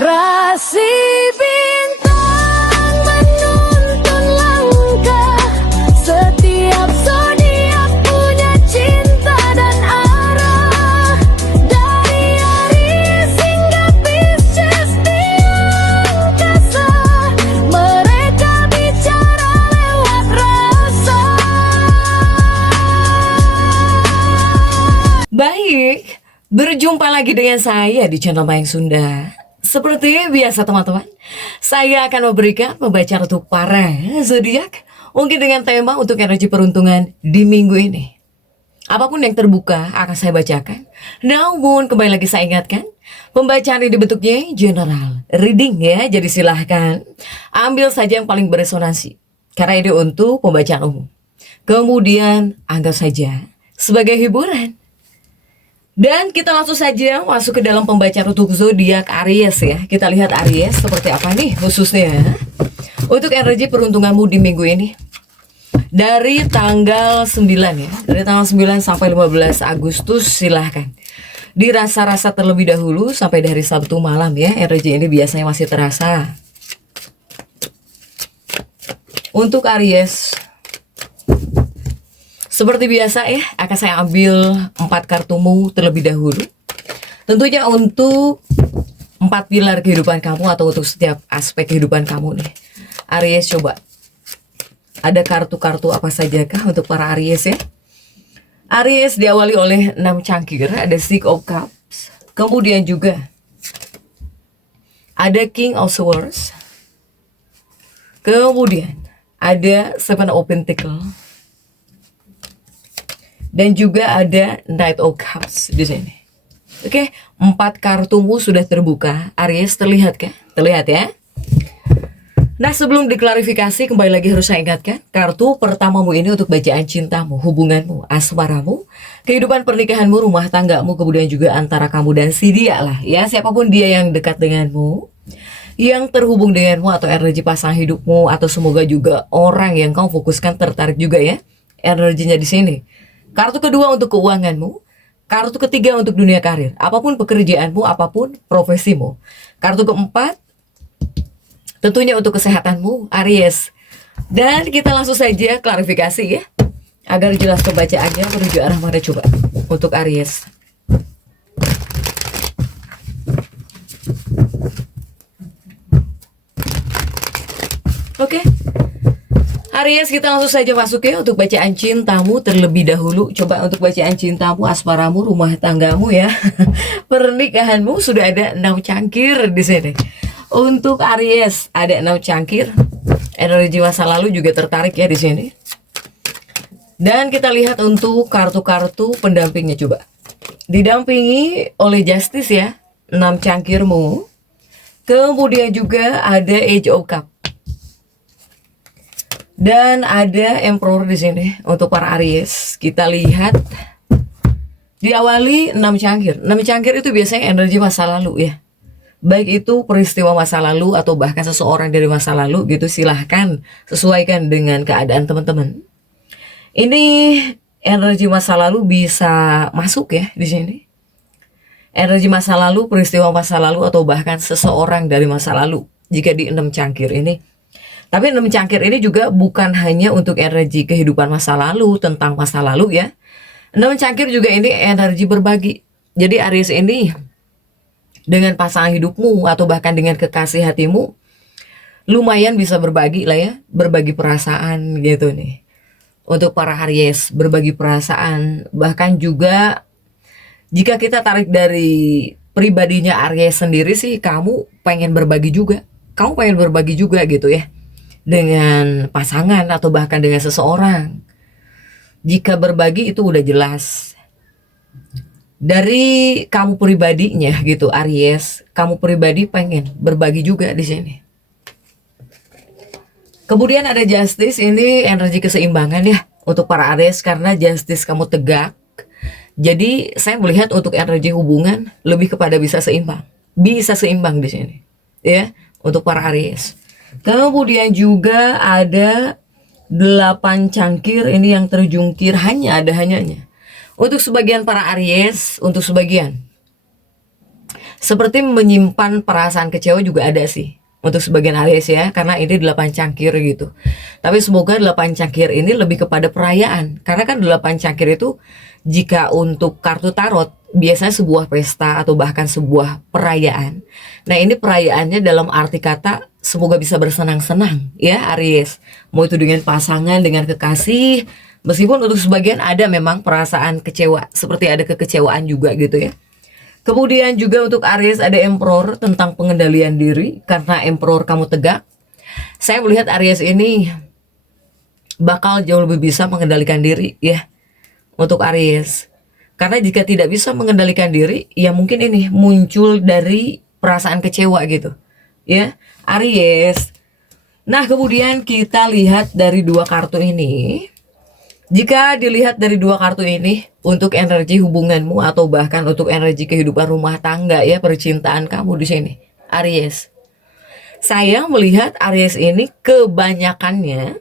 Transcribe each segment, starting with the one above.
Rasi bintang menuntun langkah, setiap zodiak punya cinta dan arah. Dari Aries hingga Pisces di angkasa, mereka bicara lewat rasa. Baik, berjumpa lagi dengan saya di channel Mayang Sunda. Seperti biasa teman-teman, saya akan memberikan pembacaan untuk para zodiak, mungkin dengan tema untuk energi peruntungan di minggu ini. Apapun yang terbuka akan saya bacakan. Namun kembali lagi saya ingatkan, pembacaan ini bentuknya general reading ya. Jadi silahkan ambil saja yang paling beresonansi, karena ini untuk pembacaan umum. Kemudian anggap saja sebagai hiburan. Dan kita langsung saja masuk ke dalam pembacaan untuk zodiak Aries ya. Kita lihat Aries seperti apa nih khususnya untuk energi peruntunganmu di minggu ini. Dari tanggal 9 ya, dari tanggal 9 sampai 15 Agustus silahkan dirasa-rasa terlebih dahulu sampai dari Sabtu malam ya. Energi ini biasanya masih terasa. Untuk Aries, seperti biasa ya, akan saya ambil 4 kartumu terlebih dahulu. Tentunya untuk 4 pilar kehidupan kamu atau untuk setiap aspek kehidupan kamu nih. Aries, coba ada kartu-kartu apa sajakah untuk para Aries ya? Aries diawali oleh 6 cangkir, ada Six of Cups. Kemudian juga ada King of Swords. Kemudian ada Seven of Pentacles. Dan juga ada Knight of Cups di sini. Oke, 4 kartumu sudah terbuka. Aries, terlihat kah? Terlihat ya. Nah, sebelum diklarifikasi, kembali lagi harus saya ingatkan, kartu pertamamu ini untuk bacaan cintamu, hubunganmu, asmaramu, kehidupan pernikahanmu, rumah tanggamu, kemudian juga antara kamu dan si dia lah ya. Siapapun dia yang dekat denganmu, yang terhubung denganmu atau energi pasangan hidupmu, atau semoga juga orang yang kamu fokuskan tertarik juga ya energinya di sini. Kartu kedua untuk keuanganmu, kartu ketiga untuk dunia karir, apapun pekerjaanmu, apapun profesimu. Kartu keempat tentunya untuk kesehatanmu, Aries. Dan kita langsung saja klarifikasi ya, agar jelas pembacaannya menuju arah mana coba untuk Aries. Oke. Aries, kita langsung saja masuk ya untuk bacaan cintamu terlebih dahulu. Coba untuk bacaan cintamu, asmaramu, rumah tanggamu ya. Pernikahanmu sudah ada 6 cangkir di sini. Untuk Aries ada 6 cangkir. Energi masa lalu juga tertarik ya di sini. Dan kita lihat untuk kartu-kartu pendampingnya coba. Didampingi oleh Justice ya, 6 cangkirmu. Kemudian juga ada Age of Cups. Dan ada Emperor di sini untuk para Aries. Kita lihat diawali 6 cangkir. 6 cangkir itu biasanya energi masa lalu ya. Baik itu peristiwa masa lalu atau bahkan seseorang dari masa lalu gitu, silahkan sesuaikan dengan keadaan teman-teman. Ini energi masa lalu bisa masuk ya di sini. Energi masa lalu, peristiwa masa lalu atau bahkan seseorang dari masa lalu jika di 6 cangkir ini. Tapi 6 cangkir ini juga bukan hanya untuk energi kehidupan masa lalu, tentang masa lalu ya. 6 cangkir juga ini energi berbagi. Jadi Aries ini dengan pasangan hidupmu atau bahkan dengan kekasih hatimu, lumayan bisa berbagi lah ya, berbagi perasaan gitu nih. Untuk para Aries, berbagi perasaan. Bahkan juga jika kita tarik dari pribadinya Aries sendiri sih, kamu pengen berbagi juga. Kamu pengen berbagi juga gitu ya, dengan pasangan atau bahkan dengan seseorang. Jika berbagi itu udah jelas dari kamu pribadinya gitu Aries, kamu pribadi pengen berbagi juga di sini. Kemudian ada Justice, ini energi keseimbangan ya untuk para Aries, karena Justice kamu tegak. Jadi saya melihat untuk energi hubungan lebih kepada bisa seimbang di sini ya untuk para Aries. Kemudian juga ada 8 cangkir ini yang terjungkir, hanyanya. Untuk sebagian para Aries, untuk sebagian Seperti menyimpan perasaan kecewa juga ada sih untuk sebagian Aries ya, karena ini 8 cangkir gitu. Tapi semoga 8 cangkir ini lebih kepada perayaan. Karena kan 8 cangkir itu jika untuk kartu tarot biasanya sebuah pesta atau bahkan sebuah perayaan. Nah, ini perayaannya dalam arti kata semoga bisa bersenang-senang ya Aries. Mau itu dengan pasangan, dengan kekasih, meskipun untuk sebagian ada memang perasaan kecewa, seperti ada kekecewaan juga gitu ya. Kemudian juga untuk Aries ada Emperor tentang pengendalian diri, karena Emperor kamu tegak. Saya melihat Aries ini bakal jauh lebih bisa mengendalikan diri ya untuk Aries. Karena jika tidak bisa mengendalikan diri, ya mungkin ini muncul dari perasaan kecewa gitu ya Aries. Nah, kemudian kita lihat dari 2 kartu ini. Jika dilihat dari 2 kartu ini, untuk energi hubunganmu atau bahkan untuk energi kehidupan rumah tangga ya, percintaan kamu di sini, Aries. Saya melihat Aries ini kebanyakannya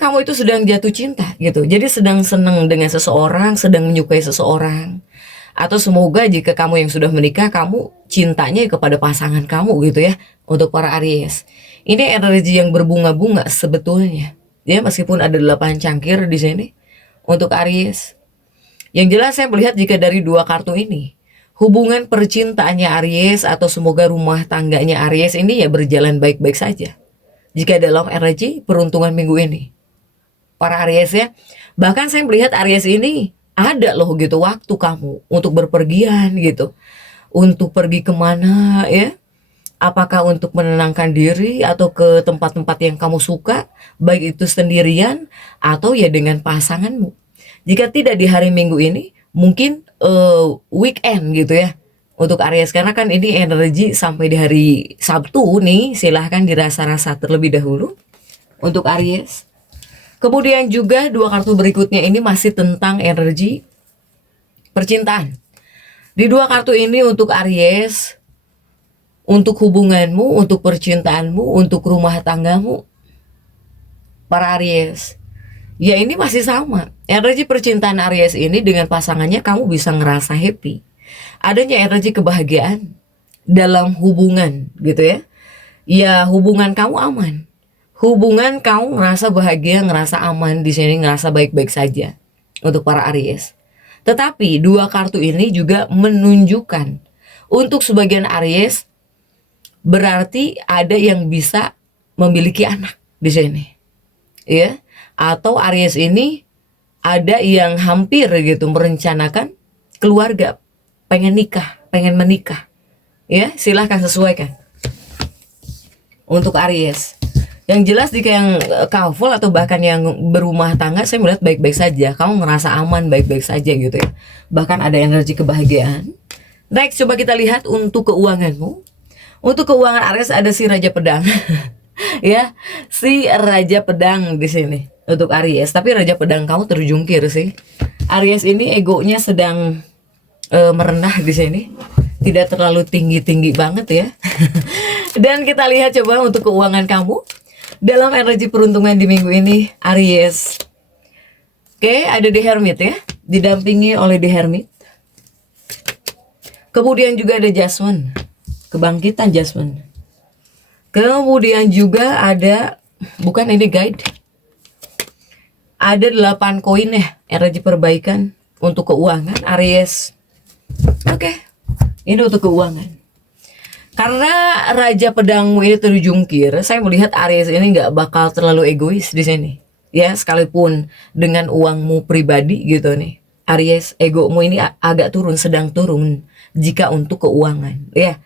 kamu itu sedang jatuh cinta gitu. Jadi sedang senang dengan seseorang, sedang menyukai seseorang. Atau semoga jika kamu yang sudah menikah, kamu cintanya kepada pasangan kamu gitu ya, untuk para Aries. Ini energi yang berbunga-bunga sebetulnya. Ya, meskipun ada 8 cangkir di sini untuk Aries. Yang jelas saya melihat jika dari 2 kartu ini, hubungan percintaannya Aries atau semoga rumah tangganya Aries ini ya berjalan baik-baik saja. Jika dalam energi peruntungan minggu ini, para Aries ya. Bahkan saya melihat Aries ini ada loh gitu waktu kamu untuk berpergian gitu. Untuk pergi kemana ya. Apakah untuk menenangkan diri atau ke tempat-tempat yang kamu suka, baik itu sendirian atau ya dengan pasanganmu. Jika tidak di hari Minggu ini, mungkin weekend gitu ya untuk Aries. Karena kan ini energi sampai di hari Sabtu nih, silahkan dirasa-rasa terlebih dahulu untuk Aries. Kemudian juga 2 kartu berikutnya ini masih tentang energi percintaan. Di 2 kartu ini untuk Aries, untuk hubunganmu, untuk percintaanmu, untuk rumah tanggamu, para Aries. Ya ini masih sama. Energi percintaan Aries ini dengan pasangannya kamu bisa ngerasa happy. Adanya energi kebahagiaan dalam hubungan gitu ya. Ya hubungan kamu aman. Hubungan kamu ngerasa bahagia, ngerasa aman di sini, ngerasa baik-baik saja untuk para Aries. Tetapi 2 kartu ini juga menunjukkan untuk sebagian Aries berarti ada yang bisa memiliki anak di sini, ya. Atau Aries ini ada yang hampir gitu merencanakan keluarga, pengen nikah, pengen menikah, ya. Silahkan sesuaikan untuk Aries. Yang jelas jika yang couple atau bahkan yang berumah tangga, saya melihat baik-baik saja. Kamu ngerasa aman, baik-baik saja gitu ya. Bahkan ada energi kebahagiaan. Next, coba kita lihat untuk keuanganmu. Untuk keuangan Aries ada si Raja Pedang. Ya, si Raja Pedang di sini untuk Aries. Tapi Raja Pedang kamu terjungkir sih. Aries ini egonya sedang merendah di sini. Tidak terlalu tinggi-tinggi banget ya. Dan kita lihat coba untuk keuangan kamu dalam energi peruntungan di minggu ini, Aries. Oke, ada The Hermit ya, didampingi oleh The Hermit. Kemudian juga ada Judgment, kebangkitan Judgment. Kemudian juga ada, bukan ini guide, ada 8 koin ya, energi perbaikan untuk keuangan Aries. Oke, ini untuk keuangan. Karena Raja Pedangmu ini terjungkir, saya melihat Aries ini nggak bakal terlalu egois di sini. Ya, sekalipun dengan uangmu pribadi gitu nih. Aries, egomu ini agak turun, sedang turun jika untuk keuangan. Ya.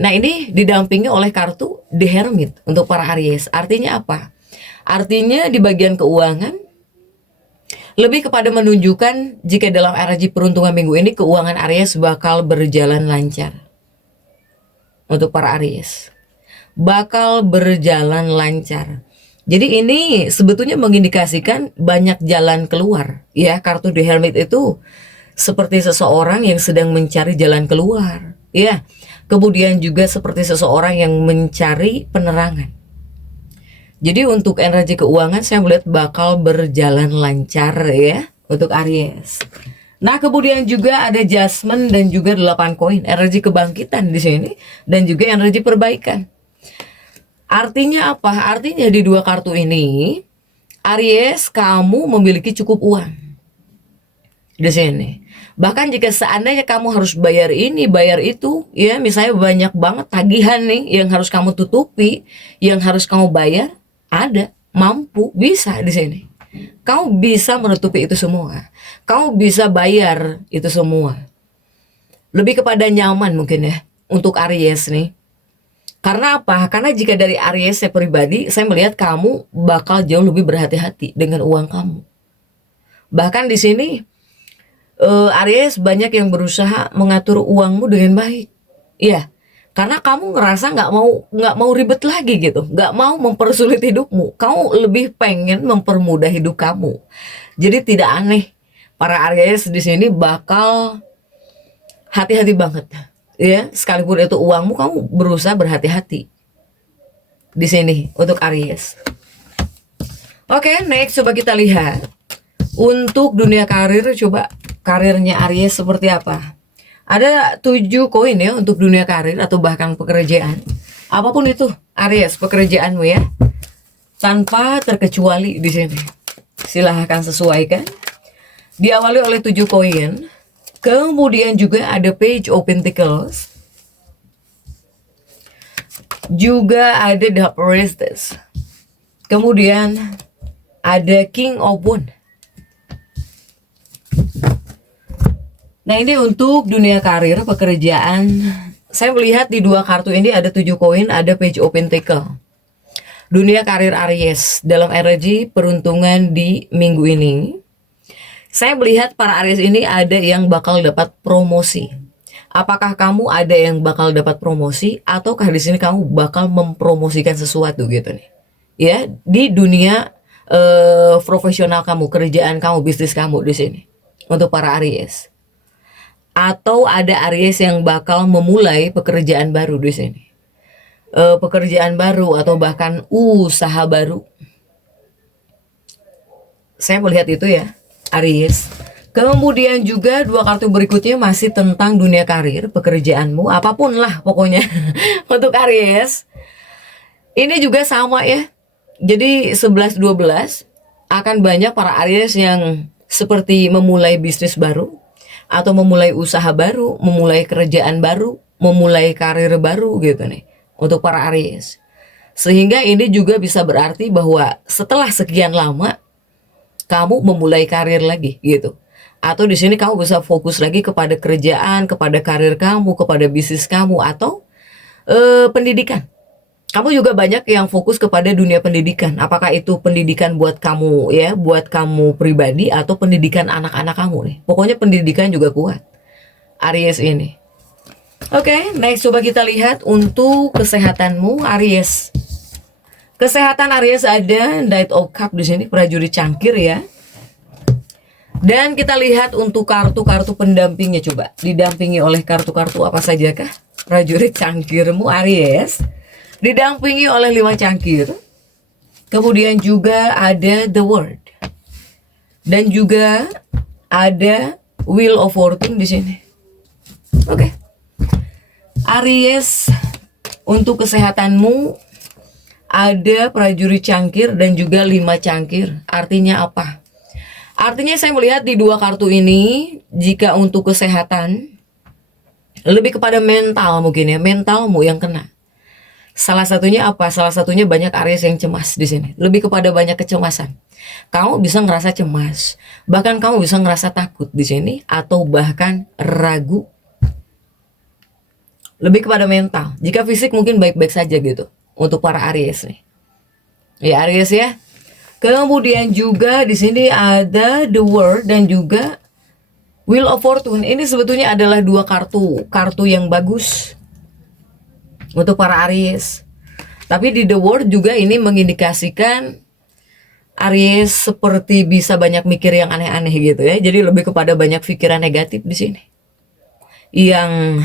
Nah, ini didampingi oleh kartu The Hermit untuk para Aries. Artinya apa? Artinya di bagian keuangan lebih kepada menunjukkan jika dalam energi peruntungan minggu ini keuangan Aries bakal berjalan lancar. Untuk para Aries bakal berjalan lancar. Jadi ini sebetulnya mengindikasikan banyak jalan keluar. Ya, kartu The Hermit itu seperti seseorang yang sedang mencari jalan keluar. Ya, kemudian juga seperti seseorang yang mencari penerangan. Jadi untuk energi keuangan saya melihat bakal berjalan lancar ya untuk Aries. Nah, kemudian juga ada Judgment dan juga 8 koin, energi kebangkitan di sini dan juga energi perbaikan. Artinya apa? Artinya di dua kartu ini, Aries, kamu memiliki cukup uang di sini. Bahkan jika seandainya kamu harus bayar ini, bayar itu, ya misalnya banyak banget tagihan nih yang harus kamu tutupi, yang harus kamu bayar, ada, mampu, bisa di sini. Kamu bisa menutupi itu semua. Kamu bisa bayar itu semua. Lebih kepada nyaman mungkin ya untuk Aries nih. Karena apa? Karena jika dari Aries saya pribadi, saya melihat kamu bakal jauh lebih berhati-hati dengan uang kamu. Bahkan di sini Aries banyak yang berusaha mengatur uangmu dengan baik. Iya, karena kamu ngerasa nggak mau ribet lagi gitu, nggak mau mempersulit hidupmu. Kamu lebih pengen mempermudah hidup kamu. Jadi tidak aneh para Aries di sini bakal hati-hati banget. Ya, sekalipun itu uangmu, kamu berusaha berhati-hati di sini untuk Aries. Oke, next coba kita lihat untuk dunia karir. Coba karirnya Aries seperti apa? Ada 7 koin ya untuk dunia karir atau bahkan pekerjaan. Apapun itu Aries, pekerjaanmu ya. Tanpa terkecuali di sini. Silahkan sesuaikan. Diawali oleh 7 koin. Kemudian juga ada Page of Pentacles. Juga ada The Priestess. Kemudian ada King of Wands. Nah, ini untuk dunia karir, pekerjaan. Saya melihat di dua kartu ini ada 7 koin, ada Page of Pentacles. Dunia karir Aries dalam energi peruntungan di minggu ini. Saya melihat para Aries ini ada yang bakal dapat promosi. Apakah kamu ada yang bakal dapat promosi ataukah di sini kamu bakal mempromosikan sesuatu gitu nih. Ya, di dunia profesional kamu, kerjaan kamu, bisnis kamu di sini. Untuk para Aries. Atau ada Aries yang bakal memulai pekerjaan baru di sini. Pekerjaan baru atau bahkan usaha baru. Saya melihat itu ya, Aries. Kemudian juga dua kartu berikutnya masih tentang dunia karir, pekerjaanmu, apapun lah pokoknya untuk Aries. Ini juga sama ya. Jadi 11-12 akan banyak para Aries yang seperti memulai bisnis baru atau memulai usaha baru, memulai kerjaan baru, memulai karir baru gitu nih untuk para Aries. Sehingga ini juga bisa berarti bahwa setelah sekian lama kamu memulai karir lagi gitu. Atau di sini kamu bisa fokus lagi kepada kerjaan, kepada karir kamu, kepada bisnis kamu atau pendidikan. Kamu juga banyak yang fokus kepada dunia pendidikan. Apakah itu pendidikan buat kamu ya, buat kamu pribadi atau pendidikan anak-anak kamu nih. Pokoknya pendidikan juga kuat Aries ini. Oke, next coba kita lihat untuk kesehatanmu Aries. Kesehatan Aries ada Knight of Cup di sini, prajurit cangkir ya. Dan kita lihat untuk kartu-kartu pendampingnya, coba didampingi oleh kartu-kartu apa sajakah? Prajurit cangkirmu Aries didampingi oleh 5 cangkir. Kemudian juga ada The World. Dan juga ada Wheel of Fortune di sini. Oke. Aries, untuk kesehatanmu ada prajurit cangkir dan juga 5 cangkir. Artinya apa? Artinya saya melihat di dua kartu ini, jika untuk kesehatan lebih kepada mental mungkin ya, mentalmu yang kena. Salah satunya apa? Salah satunya banyak Aries yang cemas di sini. Lebih kepada banyak kecemasan. Kamu bisa ngerasa cemas, bahkan kamu bisa ngerasa takut di sini atau bahkan ragu. Lebih kepada mental. Jika fisik mungkin baik-baik saja gitu. Untuk para Aries nih. Ya Aries ya. Kemudian juga di sini ada The World dan juga Wheel of Fortune. Ini sebetulnya adalah dua kartu yang bagus untuk para Aries. Tapi di The World juga ini mengindikasikan Aries seperti bisa banyak mikir yang aneh-aneh gitu ya. Jadi lebih kepada banyak pikiran negatif di sini. Yang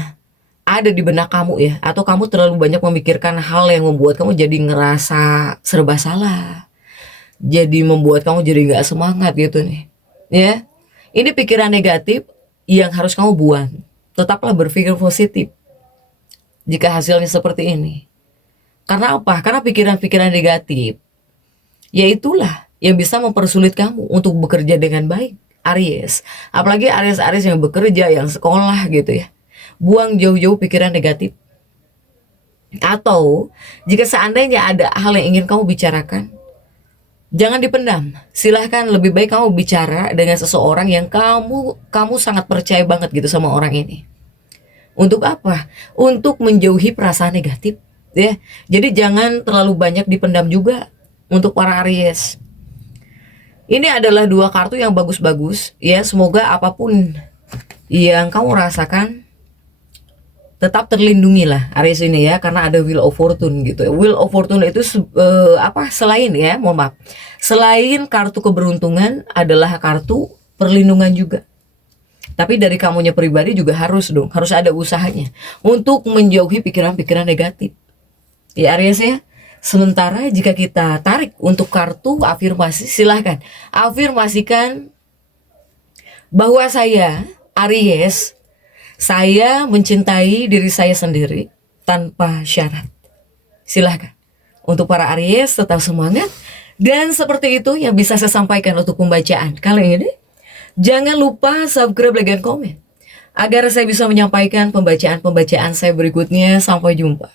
ada di benak kamu ya, atau kamu terlalu banyak memikirkan hal yang membuat kamu jadi ngerasa serba salah, jadi membuat kamu jadi nggak semangat gitu nih ya. Ini pikiran negatif yang harus kamu buang. Tetaplah berpikir positif jika hasilnya seperti ini. Karena apa? Karena pikiran-pikiran negatif, yaitulah yang bisa mempersulit kamu untuk bekerja dengan baik, Aries. Apalagi Aries-Aries yang bekerja, yang sekolah gitu ya. Buang jauh-jauh pikiran negatif. Atau jika seandainya ada hal yang ingin kamu bicarakan, jangan dipendam. Silahkan, lebih baik kamu bicara dengan seseorang yang kamu sangat percaya banget gitu sama orang ini. Untuk apa? Untuk menjauhi perasaan negatif, ya. Jadi jangan terlalu banyak dipendam juga untuk para Aries. Ini adalah dua kartu yang bagus-bagus, ya. Semoga apapun yang kamu rasakan tetap terlindungi lah Aries ini ya, karena ada Wheel of Fortune gitu. Wheel of Fortune itu selain ya, mohon maaf, selain kartu keberuntungan adalah kartu perlindungan juga. Tapi dari kamunya pribadi juga harus ada usahanya untuk menjauhi pikiran-pikiran negatif. Ya Aries ya. Sementara jika kita tarik untuk kartu afirmasi, silahkan afirmasikan bahwa saya Aries, saya mencintai diri saya sendiri tanpa syarat. Silahkan. Untuk para Aries tetap semangat. Dan seperti itu yang bisa saya sampaikan untuk pembacaan kali ini. Jangan lupa subscribe, like, dan komen agar saya bisa menyampaikan pembacaan-pembacaan saya berikutnya. Sampai jumpa.